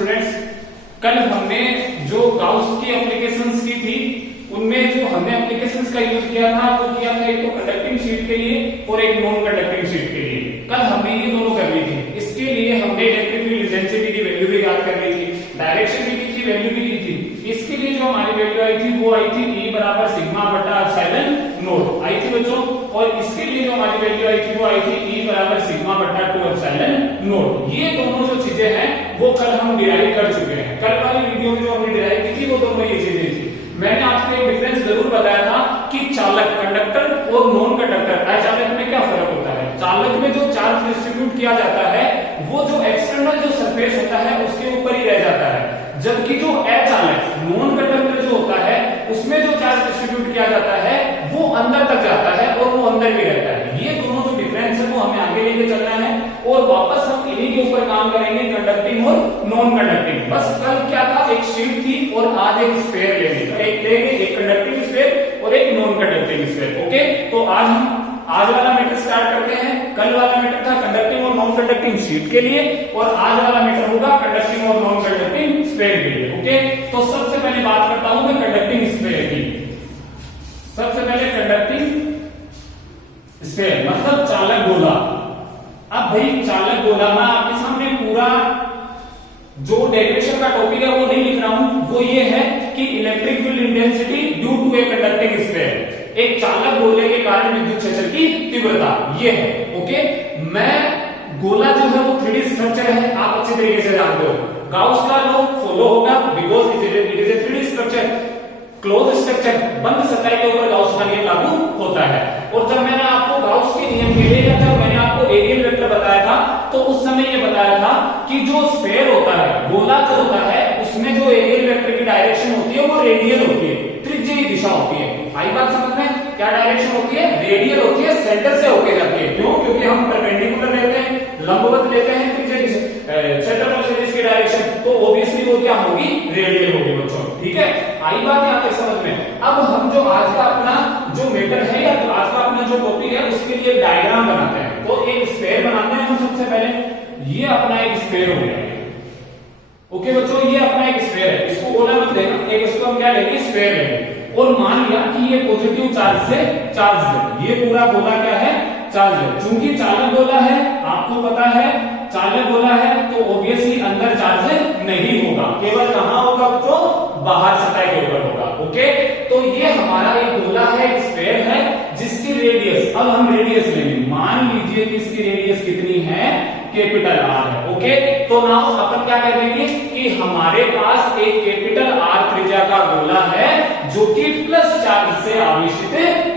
Students, कल हमने जो गाउस की एप्लीकेशंस की थी उनमें जो हमने एप्लीकेशंस का यूज किया था वो किया था एक तो कंडक्टिंग शीट के लिए और एक नॉन कंडक्टिंग शीट के लिए। कल हमने ये दोनों कर ली थी। इसके लिए हमने इलेक्ट्रिक फील्ड इंटेंसिटी की वैल्यू भी याद कर ली थी, डायरेक्शन भी की थी, वैल्यू भी की थी। इसके लिए जो हमारी वैल्यू आई थी वो आई थी E बराबर सिग्मा बटा एप्सिलॉन नॉट आई थी बच्चों, और इसके लिए जो हमारी वैल्यू आई थी वो आई थी E बराबर सिग्मा बटा 2 एप्सिलॉन नॉट। ये दोनों जो चीजें हैं वो कल हम डिराइव कर चुके हैं। कल वाली वीडियो में जो हमने डिराइव की थी वो दोनों ये चीजें थी। मैंने आपको एक डिफरेंस जरूर बताया था कि चालक कंडक्टर और नॉन कंडक्टर अचालक में क्या फर्क होता है। चालक में जो चार्ज डिस्ट्रीब्यूट किया जाता है वो जो एक्सटर्नल जो सरफेस होता है उसके ऊपर ही रह जाता है, जबकि जो अचालक नॉन कंडक्टर जो होता है उसमें जो चार्ज डिस्ट्रीब्यूट किया जाता है वो अंदर तक जाता है और वो अंदर भी रहता है। ये दोनों जो डिफरेंस है वो हमें आगे लेके चलना है और वापस हम इन्हीं के ऊपर काम करेंगे, कंडक्टिंग और नॉन कंडक्टिंग। बस कल क्या था, एक शीट थी और आज एक स्फीयर लेंगे, एक कंडक्टिंग स्फीयर और एक नॉन कंडक्टिंग स्फीयर। ओके, तो आज वाला मैटर स्टार्ट करते हैं। कल वाला मैटर था कंडक्टिंग और नॉन कंडक्टिंग शीट के लिए और आज वाला मैटर होगा कंडक्टिंग और नॉन कंडक्टिंग स्फीयर के लिए। ओके, तो सबसे पहले बात करता हूं मैं कंडक्टिंग स्फीयर की। सबसे पहले कंडक्टिंग स्फीयर मतलब चालक गोला। अब भाई चालक गोला मैं आपके सामने पूरा जो डेरिवेशन का टॉपिक है वो नहीं लिख रहा हूं, वो ये है कि electric field intensity due to a conducting sphere, एक चालक गोले के कारण विद्युत क्षेत्र की तीव्रता ये है। ओके, मैं गोला जो है वो 3D स्ट्रक्चर है, आप अच्छे तरीके से जानते हो। गाउस का लॉ फॉलो होगा because it is a 3D structure, close structure, बंद सतह के ऊपर गाउस का नियम लागू होता है। और जब मैंने आपको गाउस के नियम के लिए जब मैंने आपको एरियल वेक्टर बताया था तो उस समय ये बताया था कि जो स्फीयर होता है, गोला जो होता है, उसमें जो एरियल वेक्टर की डायरेक्शन होती है वो रेडियल होती है, त्रिज्यीय की दिशा होती है। आई बात समझ में? क्या डायरेक्शन होती है? रेडियल होती है, सेंटर से होके जाती है। क्यों? क्योंकि हम परपेंडिकुलर लेते हैं, लंबवत लेते हैं, सेंटर ऑफ सदिश की डायरेक्शन, तो ऑब्वियसली वो क्या होगी? रेडियल होगी बच्चों। ठीक है, आई बात यहाँ तक समझ में। अब हम जो आज का अपना जो मैटर है या तो आज का अपना जो टॉपिक है उसके लिए एक डायग्राम बनाते हैं। तो एक स्फीयर बनाते हैं हम सबसे पहले। ये अपना एक स्फीयर हो गया। ओके बच्चों, ये अपना एक स्फीयर है, इसको गोला मत देना, एक इसको हम क्या लेंगे? स्फीयर लेंगे। और मान लिया कि ये पॉजिटिव चार्ज से चार्ज है, ये पूरा गोला क्या है? चार्ज है। चूंकि चालक गोला है, आपको पता है चालक गोला है तो ऑब्वियसली अंदर चार्ज नहीं होगा, केवल कहां होगा बच्चों? बाहर सतह के ऊपर होगा। ओके, तो ये हमारा एक गोला है, एक स्फीयर है जिसकी रेडियस, अब हम रेडियस लेंगे। मान लीजिए कि इसकी रेडियस कितनी है? कैपिटल R है। ओके, तो नाउ अपन क्या करेंगे कि हमारे पास एक कैपिटल R त्रिज्या का गोला है जो कि प्लस चार्ज से आवेशित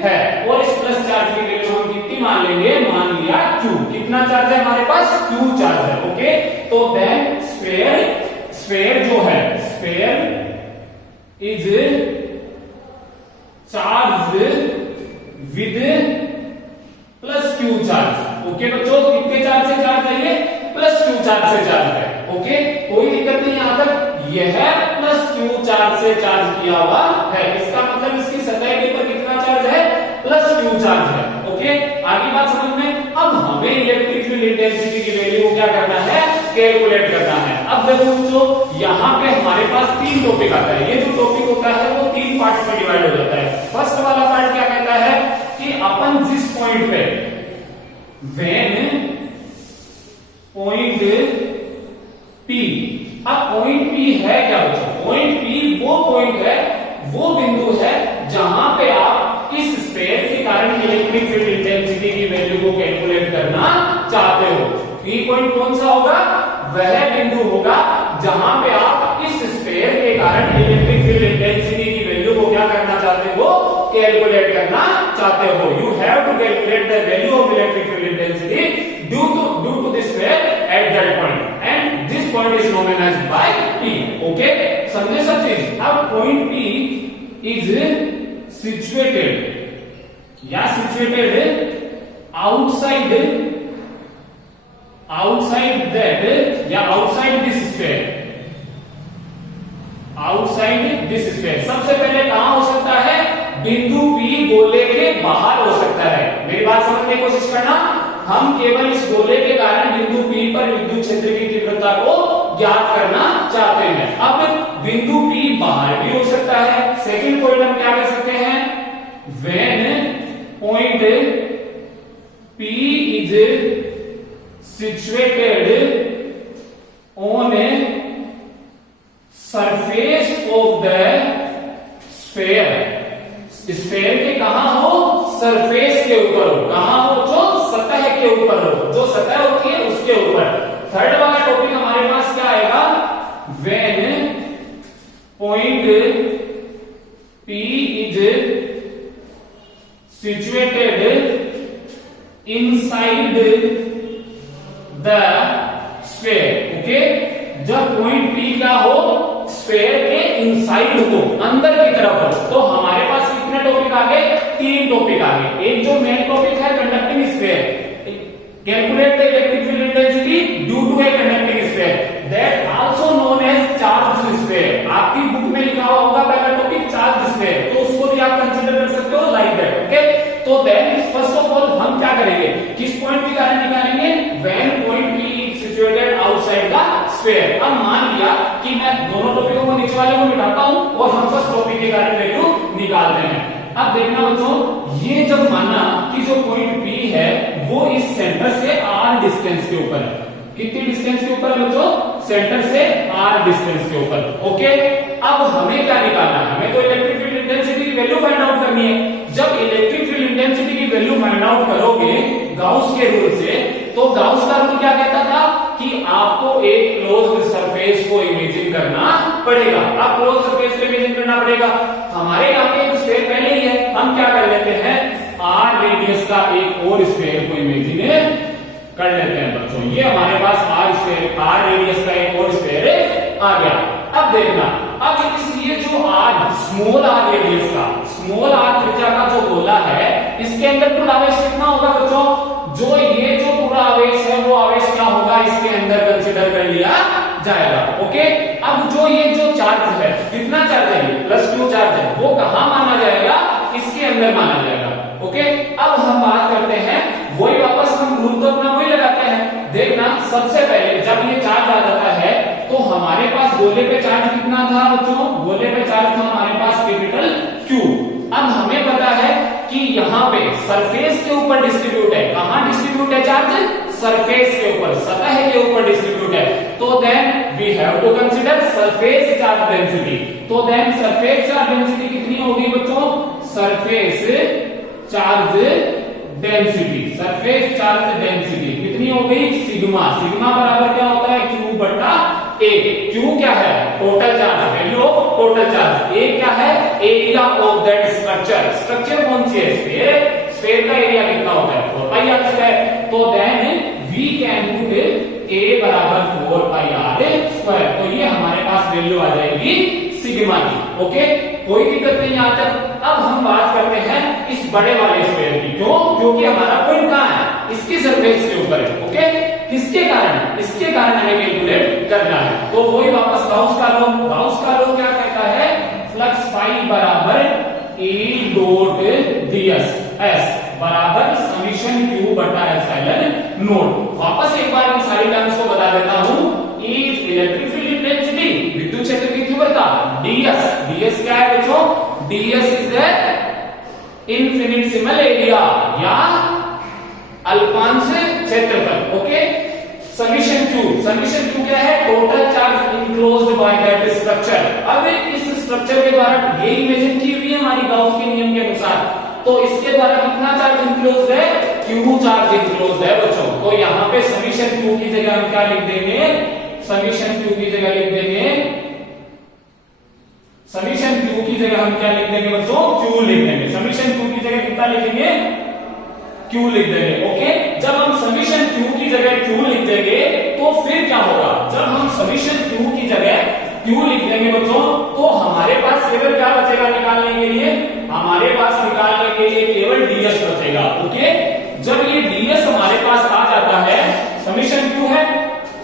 है और इस प्लस चार्ज की वैल्यू हम कितनी मान लेंगे? मान लिया Q। कितना चार्ज है हमारे पास? Q चार्ज है। ओके, तो देन स्फीयर जो है, sphere is charge with plus Q charge. Okay बच्चों, कितने चार्ज से चार्ज है? ये प्लस Q चार्ज से चार्ज है। ओके, कोई दिक्कत नहीं यहां तक। यह प्लस Q चार्ज से चार्ज किया हुआ है, इसका मतलब इसकी सतह के ऊपर कितना चार्ज है? प्लस Q चार्ज है। ओके, आगे बात समझ में। अब हमें इलेक्ट्रिक फील्ड इंटेंसिटी की वैल्यू को क्या करना है? कैलकुलेट करना है। अब देखो बच्चों, यहाँ पे हमारे पास तीन टॉपिक आता है। ये जो टॉपिक होता है वो तीन पार्ट्स में डिवाइड हो जाता है। फर्स्ट वाला पार्ट क्या कहता है कि अपन जिस पॉइंट पे when point P, अब पॉइंट P है क्या बच्चों? पॉइंट P वो पॉइंट है, वो बिंदु है जहां पे आप इस स्फीयर के कारण इलेक्ट्रिक फील्ड इंटेंसिटी की वैल्यू को कैलकुलेट करना चाहते हो। P पॉइंट कौन सा होगा? वह बिंदु होगा जहां पे आप इस स्फीयर के कारण इलेक्ट्रिक फील्ड इंटेंसिटी की वैल्यू को क्या करना चाहते हो? कैलकुलेट करना चाहते हो। You have to calculate the value of electric field intensity due to this sphere at that point and this point is known as by P। Okay, समझे सब चीज। अब पॉइंट P इज सिचुएटेड या situated outside that या outside this sphere, outside this sphere. सबसे पहले कहां हो सकता है? बिंदु P गोले के बाहर हो सकता है। मेरी बात समझने की कोशिश करना। हम केवल इस गोले के कारण बिंदु P पर विद्युत क्षेत्र की तीव्रता को ज्ञात करना चाहते हैं। अब बिंदु P बाहर भी हो सकता है। सेकंड पॉइंट हम क्या कर सकते हैं, when point P is situated on a surface of the sphere, sphere के कहां हो, सरफेस के ऊपर हो, कहां हो, जो सतह के ऊपर हो, जो सतह होती है उसके ऊपर। थर्ड वाला टॉपिक हमारे पास क्या आएगा, when point P is situated inside the sphere. Okay, जब पॉइंट P क्या हो, स्फेयर के इनसाइड हो, अंदर की तरफ हो। तो हमारे पास कितने टॉपिक आ गए, 3 टॉपिक आ गए। एक जो मेन टॉपिक है conducting sphere, calculate the electric field intensity due to a conducting sphere, that also known as charge sphere. आपकी बुक में लिखा हुआ होगा पहला टॉपिक चार्ज स्फेयर, तो उसको भी आप कंसीडर कर सकते हो लाइक दैट। ओके, तो देन फर्स्ट ऑफ ऑल हम क्या करेंगे, किस पॉइंट की वैल्यू निकालेंगे, when point P is situated outside the sphere. अब मान लिया कि मैं दोनों टॉपिकों को नीचे वाले को मिटाता हूं और हम फर्स्ट टॉपिक के कारण वैल्यू निकालते हैं। अब देखना बच्चों, ये जब माना कि जो पॉइंट P है वो इस सेंटर से r डिस्टेंस के ऊपर है, कितनी डिस्टेंस के ऊपर है बच्चों, सेंटर से r डिस्टेंस के ऊपर। ओके, अब हमें क्या निकालना है, हमें तो इलेक्ट्रिक फील्ड इंटेंसिटी की वैल्यू फाइंड आउट करनी है। जब इलेक्ट्रिक फील्ड इंटेंसिटी की वैल्यू फाइंड आउट करोगे गाउस के रूल से, तो गाउस का रूल क्या कहता था कि आपको एक क्लोज्ड सरफेस को इमेजिन करना पड़ेगा। अब क्लोज सरफेस को इमेजिन करना पड़ेगा, हमारे यहाँ पे एक स्फीयर पहले ही है, हम क्या कर लेते हैं, r रेडियस का एक और स्फीयर को इमेजिन कर लेते हैं बच्चों। ये हमारे पास r रेडियस का एक और स्फीयर आ गया। अब देखना, अब इसलिए जो r स्मॉल r रेडियस का, स्मॉल r त्रिज्या का जो गोला है, इसके अंदर कुल आवेश कितना होगा बच्चों, जो ये जो पूरा आवेश है वो आवेश क्या होगा, इसके अंदर कंसीडर कर लिया जाएगा। ओके, अब जो ये जो चार्ज है, कितना चार्ज है, +q चार्ज है, वो कहां माना जाएगा, इसके अंदर माना जाएगा। ओके, अब हम बात करते हैं, वही वापस हम रूल तो अपना वही लगाते हैं। देखना, सबसे पहले जब ये चार्ज आ जाता है तो हमारे पास गोले पे चार्ज कितना था बच्चों, गोले पे चार्ज था हमारे पास कैपिटल Q। अब हमें पता है कि यहाँ पे सरफेस के ऊपर डिस्ट्रीब्यूट है, कहां डिस्ट्रीब्यूट है चार्ज, सरफेस के ऊपर, सतह के ऊपर डिस्ट्रीब्यूट है। तो then we have to consider surface charge density. तो देन सरफेस चार्ज डेंसिटी कितनी होगी बच्चों, surface charge density, surface charge density कितनी हो गई, सिग्मा। सिग्मा बराबर क्या होता है, Q बटा A। Q क्या है, total charge, value of total charge. A क्या है, area of that structure. Structure कौन सी है, स्फीयर। स्फीयर का एरिया कितना होता है, 4πr²। तो then we can put A बराबर 4πr²। तो ये हमारे पास वैल्यू आ जाएगी सिग्मा की। ओके, कोई दिक्कत नहीं यहां तक। अब हम बात करते हैं इस बड़े वाले स्फीयर की, क्यों, क्योंकि हमारा पॉइंट कहां है, इसकी सरफेस के ऊपर है। ओके, किसके कारण, इसके कारण हमें कैलकुलेट करना है। तो वही वापस गाउस का लॉ, गाउस का लॉ क्या कहता है, फ्लक्स फाई बराबर E डॉट ds s बराबर समीशन Q बटा एप्सिलॉन नॉट। वापस एक बार इन सारी टर्म्स को बता देता हूं। E इलेक्ट्रिक फील्ड इंटेंसिटी, विद्युत क्षेत्र की तीव्रता, ds, ds क्या है बच्चों, ds is the infinitesimal area या अल्पांश क्षेत्रफल। ओके, समीशन Q क्या है, total charge enclosed by that structure. अब इस स्ट्रक्चर के द्वारा ये इमेजिन की हुई है हमारी गाउस के नियम के अनुसार, तो इसके द्वारा कितना चार्ज इंक्लोज्ड है, Q चार्ज इंक्लोज्ड है बच्चों। तो यहाँ पे समीशन Q की जगह हम क्या लिख देंगे, समीशन Q की जगह लिख देंगे, समीशन Q की जगह हम क्या लिख देंगे बच्चों, Q लिख देंगे। समीशन Q की जगह कितना लिखेंगे, Q लिख देंगे। ओके, जब हम समीशन Q की जगह Q लिख देंगे तो फिर क्या होगा, जब हम समीशन Q की जगह Q लिख देंगे बच्चों, तो हमारे पास केवल क्या बचेगा निकालने के लिए, हमारे पास निकालने के लिए केवल ds बचेगा। ओके, जब ये ds हमारे पास आ जाता है, समीशन Q है,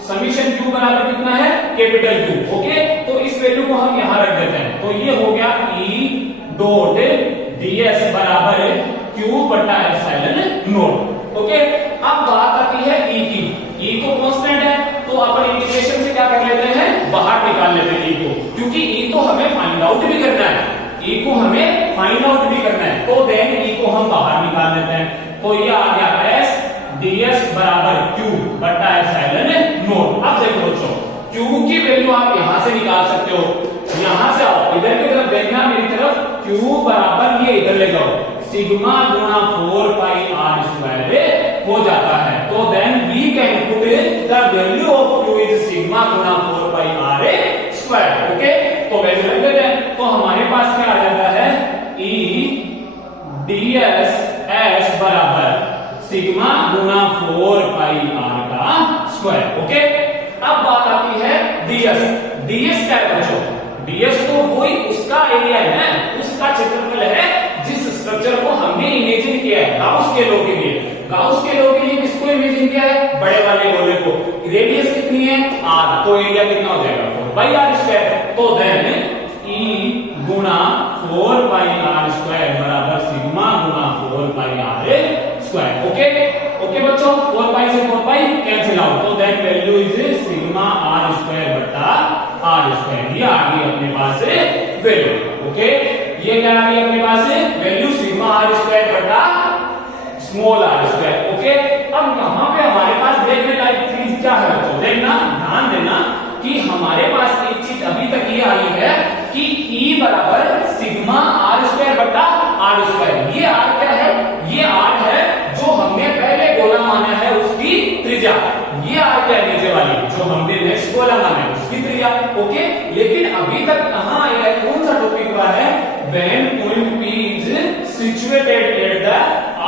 समीशन Q बराबर कितना है, कैपिटल Q। ओके, तो इस वैल्यू को हम यहां रख देते हैं। तो ये हो गया E डॉट ds बराबर Q बटा एप्सिलॉन नॉट। ओके, अब बात आती है E की। E को कांस्टेंट है तो अपन इंटीग्रेशन से क्या कर लेते हैं, बाहर निकाल लेते हैं ई को, क्योंकि ई तो हमें फाइंड आउट भी करना है, ई को हमें फाइंड आउट भी करना है, तो देन ई को हम बाहर निकाल देते हैं। तो ये आ गया एस ds बराबर q बटा एप्सिलॉन नॉट। अब देखो बच्चों, q की वैल्यू आप यहां से निकाल सकते हो, यहां से आओ इधर की तरफ देखना मेरी तरफ, q बराबर ये इधर ले जाओ सिग्मा गुना 4 पाई r स्क्वायर हो जाता है। तो then we can put the value of q is sigma गुना 4 पाई r स्क्वायर। ओके, तो वैल्यू रख देते हैं, तो हमारे पास क्या आ जाता है e ds s बराबर सिग्मा गुना 4 पाई r का स्क्वायर। ओके, अब बात आती है ds। ds क्या है बच्चों, ds तो वही उसका एरिया है, उसका क्षेत्रफल है जिस स्ट्रक्चर को हमने इमेजिन किया है गाउस के लॉ के लिए। गाउस के लॉ के लिए किसको इमेजिन किया है, बड़े वाले गोले को। रेडियस कितनी है r, तो एरिया कितना हो जाएगा 4 पाई r स्क्वायर। तो देन e गुना 4 पाई r स्क्वायर बराबर सिग्मा गुना 4 pi r square. Okay okay बच्चों, 4 पाई से 4 पाई कैंसिल आउट, तो that value is sigma r square बटा r स्क्वायर। ये आ गई अपने पास वैल्यू। ओके, ये क्या आ गई अपने पास वैल्यू सिग्मा r स्क्वायर बटा स्मॉल r स्क्वायर। ओके, अब यहां पे हमारे पास देखने लायक चीज क्या है बच्चों, देखना ध्यान देना कि हमारे पास एक चीज अभी तक ये आई है कि E बराबर सिग्मा r स्क्वायर बटा r स्क्वायर। ये r क्या है, ये r है जो हमने पहले गोला माना है उसकी त्रिज्या, ये r क्या है नीचे वाली जो हमने नेक्स्ट गोला माना है उसकी त्रिज्या। ओके, लेकिन अभी तक कहां आया है, कौन सा टॉपिक हुआ है, when point P is situated at the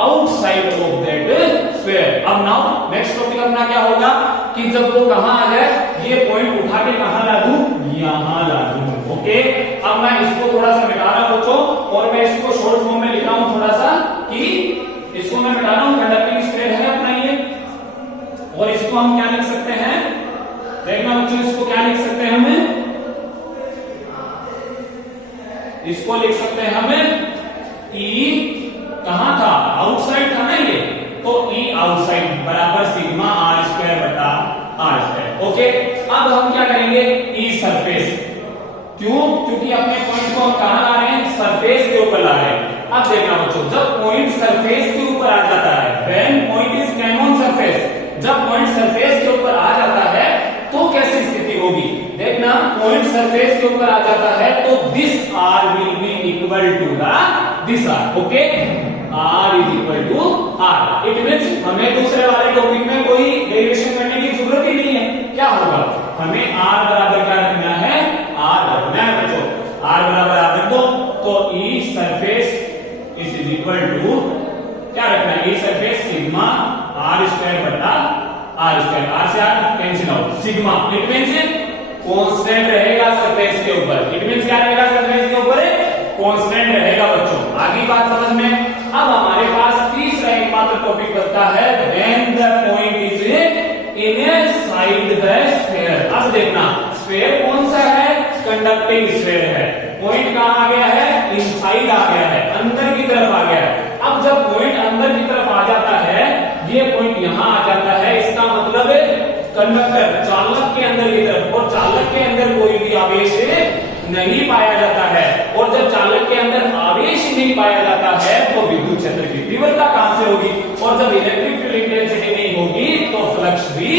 outside of that sphere। अब नाउ नेक्स्ट टॉपिक अपना क्या होगा कि जब वो कहां आ जाए, ये पॉइंट उठा के कहां ला दूं, यहां ला दूं। ओके, अब मैं इसको थोड़ा सा मिटा रहा हूं बच्चों, और मैं इसको शॉर्ट फॉर्म में लिख रहा हूं थोड़ा सा कि इसको मैं मिटा रहा हूं, कंडक्टिंग स्फीयर है अपना ये, और इसको हम क्या लिख सकते हैं, देखना बच्चों इसको क्या लिख सकते हैं हम, इसको लिख सकते हैं हम E कहां था, आउटसाइड था ना ये, तो E आउटसाइड बराबर सिग्मा r स्क्वायर बटा r स्क्वायर। ओके, अब हम क्या करेंगे, E सरफेस, क्यों, क्योंकि अपने पॉइंट को हम कहां ला रहे हैं, सरफेस के ऊपर ला रहे हैं। अब देखना बच्चों, जब पॉइंट सरफेस के ऊपर आ जाता है, when point is came on surface, जब पॉइंट सरफेस के ऊपर आ जाता है तो कैसी स्थिति होगी, देखना पॉइंट सरफेस के ऊपर आ जाता है तो this r will be equal to the this r। Okay, r is equal to r, it means हमें दूसरे वाले टॉपिक में कोई डेरिवेशन करने की जरूरत ही नहीं है। क्या होगा, हमें r बराबर क्या रखना है, r रखना है बच्चों, r बराबर r रख दो, तो E surface is equal to क्या रखना है, E surface sigma r square बटा r स्क्वायर, r से r cancel out, sigma it means constant रहेगा सरफेस के ऊपर, इट मींस क्या रहेगा सरफेस के ऊपर, कांस्टेंट रहेगा बच्चों। आगे बात समझ में। अब हमारे पास तीसरा एकमात्र टॉपिक बचता है, when the point is inside the sphere. अब देखना स्फीयर कौन सा है, कंडक्टिंग स्फीयर है, पॉइंट कहां आ गया है, इनसाइड आ गया है, अंदर की तरफ आ गया है। अब जब पॉइंट अंदर की तरफ आ जाता है, ये पॉइंट यहां आ जाता है, इसका मतलब कंडक्टर चालक के अंदर की तरफ, और चालक के अंदर कोई भी आवेश नहीं पाया जाता है, और जब चालक के अंदर आवेश नहीं पाया जाता है तो विद्युत क्षेत्र की तीव्रता कहां से होगी, और जब इलेक्ट्रिक फील्ड इंटेंसिटी नहीं होगी तो फ्लक्स भी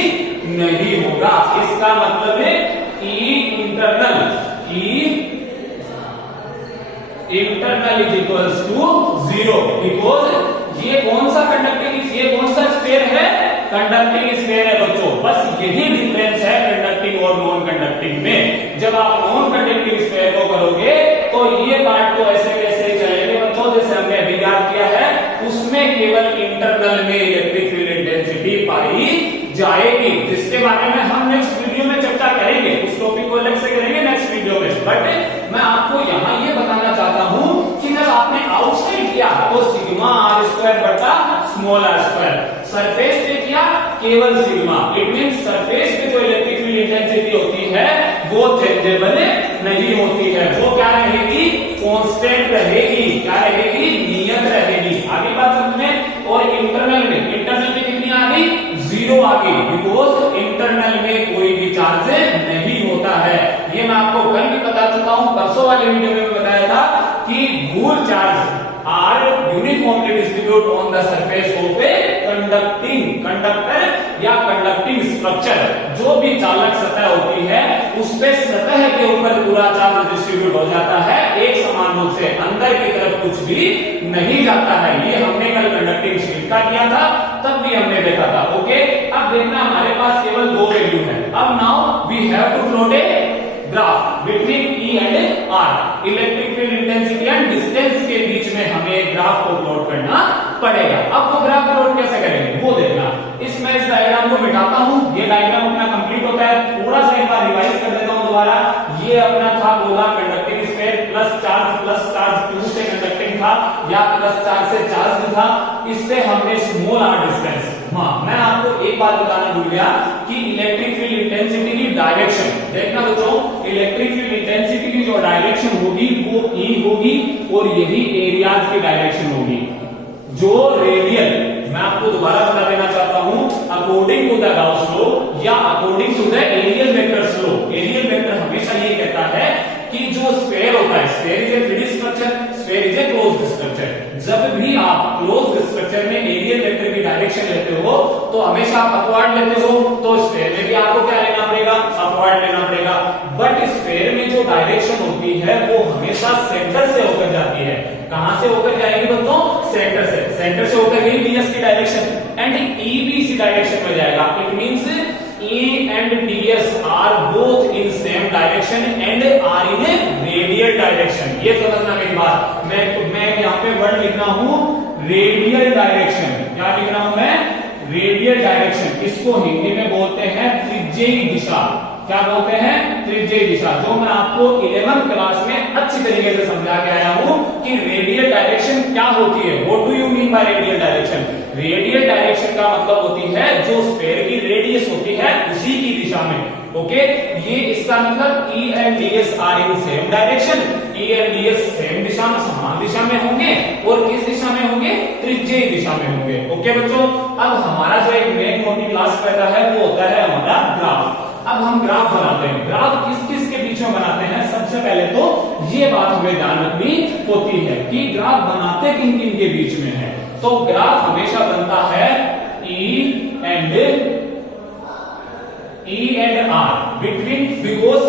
नहीं होगा। इसका मतलब है E internal is equals to 0, because ये कौन सा कंडक्टिंग, ये कौन सा स्फीयर है, कंडक्टिंग स्फीयर है बच्चों। बस यही डिफरेंस है कंडक्टिंग और नॉन कंडक्टिंग में। जब आप नॉन कंडक्टिंग स्फीयर को करोगे तो ये पार्ट तो ऐसे कैसे चलेंगे बच्चों, जैसे हमने अभी याद किया है, उसमें केवल इंटरनल में इलेक्ट्रिक फील्ड इंटेंसिटी पाई जाएगी, जिसके बारे में हम नेक्स्ट वीडियो में चर्चा करेंगे, उस टॉपिक को अलग से करेंगे नेक्स्ट वीडियो में। बट मैं आपको यहाँ ये बताना चाहता हूँ कि जब आपने आउटसाइड किया तो सिग्मा r स्क्वायर बटा स्मॉल r स्क्वायर, सरफेस पे किया केवल सिग्मा, इट मींस सरफेस पे जो इलेक्ट्रिक फील्ड इंटेंसिटी होती है वो चेंजेबल नहीं होती है, वो क्या रहेगी, कांस्टेंट रहेगी, क्या रहेगी, नियत रहेगी। आगे बात समझ में। और इंटरनल में कितनी आ गई, 0 आ गई, बिकॉज इंटरनल में कोई भी चार्ज नहीं होता है। ये मैं आपको कल भी बता चुका हूं, परसों वाले वीडियो में भी बताया था कि whole charge are uniformly distributed on the surface of a conductor या कंडक्टिंग स्ट्रक्चर। जो भी चालक सतह होती है उस पे सतह के ऊपर पूरा चार्ज डिस्ट्रीब्यूट हो जाता है एक समान रूप से, अंदर की तरफ कुछ भी नहीं जाता है। ये हमने कल कंडक्टिंग शीट का किया था, तब भी हमने देखा था। ओके, अब देखना हमारे पास केवल दो वैल्यू है। अब now we have to plot a graph between E and R, electric field intensity and distance के बीच में हमें ग्राफ को प्लॉट करना पड़ेगा। अब वो ग्राफ प्लॉट कैसे करेंगे वो देखना। इसमें इस डायग्राम को मिटाता हूं, ये डायग्राम अपना कंप्लीट होता है। थोड़ा सा एक बार रिवाइज कर देता हूं दोबारा। ये अपना था गोला conducting sphere, plus charge q से कंडक्टिंग था या प्लस चार्ज से चार्ज था। इससे हमने स्मॉल r डिस्टेंस। हाँ, मैं आपको एक बात बताना भूल गया कि इलेक्ट्रिक फील्ड इंटेंसिटी की डायरेक्शन देखना बच्चों, इलेक्ट्रिक फील्ड इंटेंसिटी की जो डायरेक्शन होगी वो E होगी और यही एरियाज की डायरेक्शन होगी जो रेडियल। मैं आपको दोबारा बता देना चाहता हूं, according to the Gauss law या according to the areal vectors law, areal vector हमेशा ये कहता है कि जो स्फीयर होता है, sphere is a 3D structure, sphere is a closed structure. जब भी आप क्लोज्ड स्ट्रक्चर में एरियल वेक्टर की डायरेक्शन लेते हो तो हमेशा आप अपवर्ड लेते हो, तो स्फीयर में भी आपको क्या लेना पड़ेगा, अपवर्ड लेना पड़ेगा। बट स्फीयर में जो डायरेक्शन होती है वो हमेशा सेंटर से होकर जाती है। कहां से होकर जाएगी बच्चों, सेंटर से। सेंटर से होकर गई ds की डायरेक्शन एंड E भी इसी डायरेक्शन में जाएगा। It means E and ds are both in same direction and are in a radial direction। ये समझना मेरी बात। मैं यहाँ पे वर्ड लिख रहा हूँ रेडियल डायरेक्शन। क्या लिख रहा हूं मैं, रेडियल डायरेक्शन। इसको हिंदी में बोलते हैं त्रिज्यीय दिशा। क्या बोलते हैं, त्रिज्यीय दिशा। जो मैं आपको 11th क्लास में अच्छी तरीके से समझा के आया हूं कि रेडियल डायरेक्शन क्या होती है। What do you mean by radial direction? Radial direction का मतलब होती है जो स्फीयर की रेडियस होती है उसी की दिशा में। ओके, ये इसका मतलब E and ds are in same direction. E and ds same दिशा में, समान दिशा में होंगे और किस दिशा में होंगे, त्रिज्यीय दिशा में होंगे। ओके बच्चों, अब हमारा जो एक मेन मोटिव क्लास रहता है वो होता है हमारा ग्राफ। अब हम ग्राफ बनाते हैं। ग्राफ किस किस के बीच में बनाते हैं? सबसे पहले तो ये बात हमें ध्यान रखनी होती है कि ग्राफ बनाते किन किन के बीच में है। तो ग्राफ हमेशा बनता है E and R between, because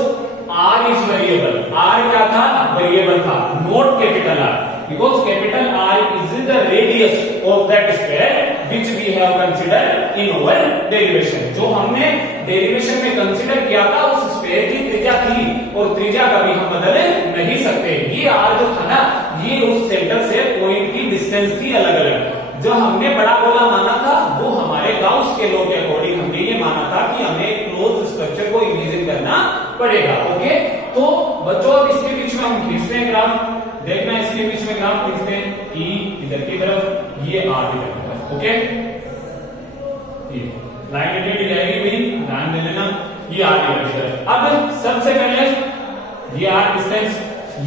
R is variable. R क्या था, वेरिएबल था, not capital R, because capital R is the radius of that sphere which we have considered in our derivation। जो हमने डेरिवेशन में consider किया था उस sphere की त्रिज्या थी और त्रिज्या कभी हम बदल नहीं सकते। ये R जो था ना, ये उस सेंटर से पॉइंट की डिस्टेंस थी अलग अलग। जो हमने बड़ा गोला माना था वो हमारे गाउस के लॉ के अकॉर्डिंग हमने ये माना था कि हमें क्लोज स्ट्रक्चर को इमेजिन करना पड़ेगा। ओके, तो बच्चों इसके बीच में हम खींचते हैं ग्राफ। देखना इसके बीच में ग्राफ खींचते हैं, E इधर की तरफ, ये R इधर की तरफ। ओके, ये लाइन एडिट जाएगी भाई, ध्यान दे लेना। ये R इधर की तरफ। अब सबसे पहले ये R डिस्टेंस,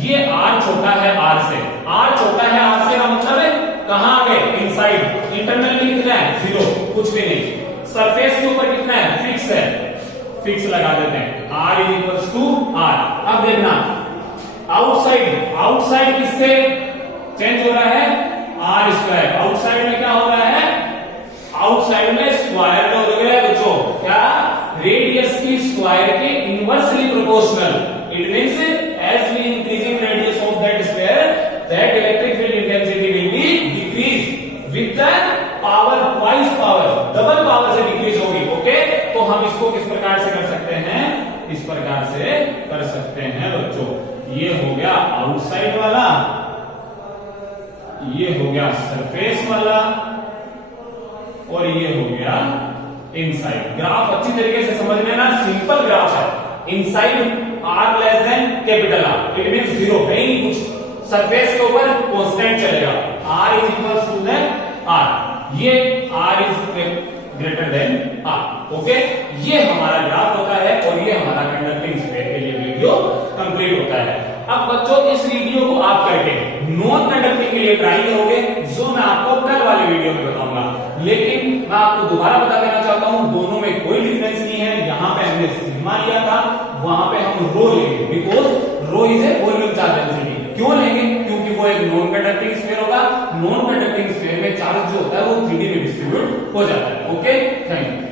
ये R छोटा है R से। R छोटा है R से का मतलब है कहां आ गए, इनसाइड। इंटरनल में कितना है, 0, कुछ भी नहीं। सरफेस के ऊपर कितना है, फिक्स है, फिक्स लगा देते हैं। R is equals to R। अब देखना आउटसाइड, आउटसाइड किससे चेंज हो रहा है, R स्क्वायर। आउटसाइड में क्या हो रहा है, आउटसाइड में स्क्वायर का हो गया बच्चों, क्या, रेडियस की स्क्वायर के inversely proportional. It means as we increasing radius of that sphere that electric field intensity will be decrease with the power, twice power, double power से डिक्रीज होगी। ओके, तो हम इसको किस प्रकार से कर सकते हैं, इस प्रकार से कर सकते हैं बच्चों। ये हो गया आउटसाइड वाला, ये हो गया सरफेस वाला और ये हो गया इनसाइड। ग्राफ अच्छी तरीके से समझ लेना, सिंपल ग्राफ है। Inside R less than capital R, it means 0 है ही कुछ। सरफेस के ऊपर कांस्टेंट चलेगा, R is equals to R, ये R is greater than R। Okay, ये हमारा ग्राफ होता है और ये हमारा कंडक्टिंग स्फीयर के लिए वीडियो कंप्लीट होता है। अब बच्चों इस वीडियो को आप करके नॉन कंडक्टिंग के लिए ट्राई करोगे, जो मैं आपको कल वाले वीडियो में बताऊंगा। लेकिन मैं आपको दोबारा बता देना चाहता हूं, दोनों में कोई डिफरेंस नहीं है। किया था वहां पे हम रो लेंगे, because rho is a volume charge density. क्यों लेंगे? क्योंकि वो एक नॉन कंडक्टिंग स्फीयर होगा, नॉन कंडक्टिंग स्फीयर में चार्ज जो होता है वो 3D में डिस्ट्रीब्यूट हो जाता है। Okay, thank you.